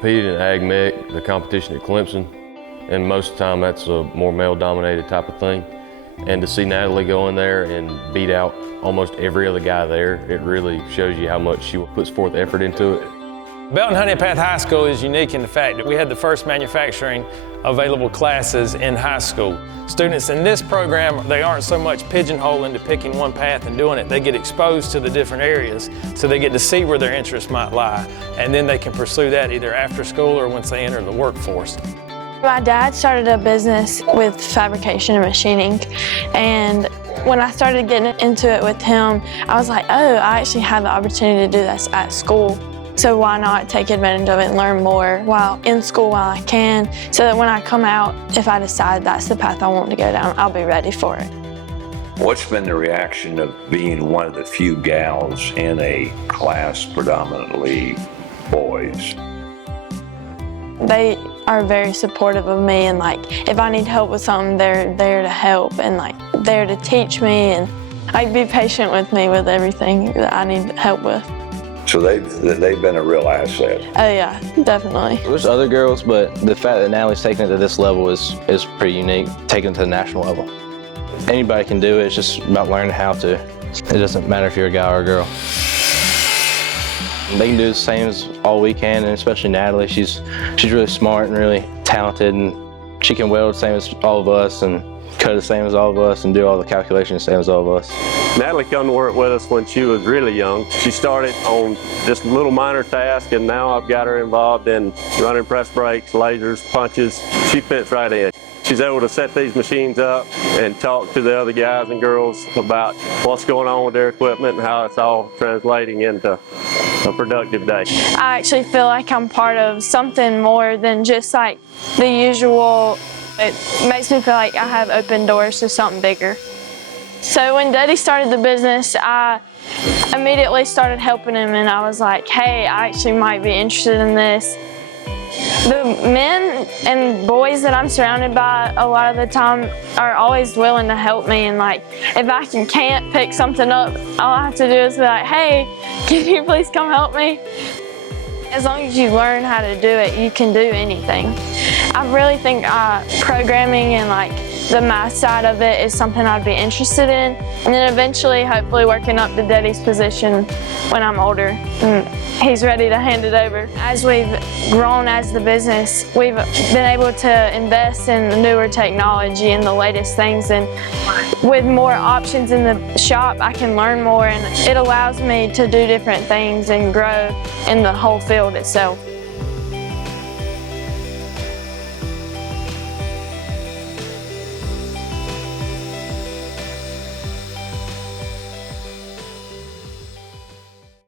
competed in Ag Mech, the competition at Clemson, and most of the time that's a more male-dominated type of thing. And to see Natalie go in there and beat out almost every other guy there, it really shows you how much she puts forth effort into it. Belton Honey Path High School is unique in the fact that we had the first manufacturing available classes in high school. Students in this program, they aren't so much pigeonholed into picking one path and doing it. They get exposed to the different areas, so they get to see where their interests might lie, and then they can pursue that either after school or once they enter the workforce. My dad started a business with fabrication and machining, and when I started getting into it with him, I was like, oh, I actually have the opportunity to do this at school. So why not take advantage of it and learn more while in school while I can, so that when I come out, if I decide that's the path I want to go down, I'll be ready for it. What's been the reaction of being one of the few gals in a class predominantly boys? They are very supportive of me, and like if I need help with something, they're there to help and like there to teach me and like be patient with me with everything that I need help with. So they've been a real asset. Oh yeah, definitely. There's other girls, but the fact that Natalie's taking it to this level is pretty unique, taking it to the national level. Anybody can do it, it's just about learning how to. It doesn't matter if you're a guy or a girl. They can do the same as all we can, and especially Natalie. She's really smart and really talented, and she can weld the same as all of us and cut the same as all of us and do all the calculations the same as all of us. Natalie come to work with us when she was really young. She started on just little minor tasks, and now I've got her involved in running press brakes, lasers, punches. She fits right in. She's able to set these machines up and talk to the other guys and girls about what's going on with their equipment and how it's all translating into a productive day. I actually feel like I'm part of something more than just like the usual. It makes me feel like I have open doors to something bigger. So when Daddy started the business, I immediately started helping him, and I was like, hey, I actually might be interested in this. The men and boys that I'm surrounded by a lot of the time are always willing to help me, and like if I can't pick something up, all I have to do is be like, hey, can you please come help me? As long as you learn how to do it, you can do anything. I really think programming and like the math side of it is something I'd be interested in, and then eventually hopefully working up to Daddy's position when I'm older and he's ready to hand it over. As we've grown as the business, we've been able to invest in newer technology and the latest things, and with more options in the shop, I can learn more, and it allows me to do different things and grow in the whole field itself.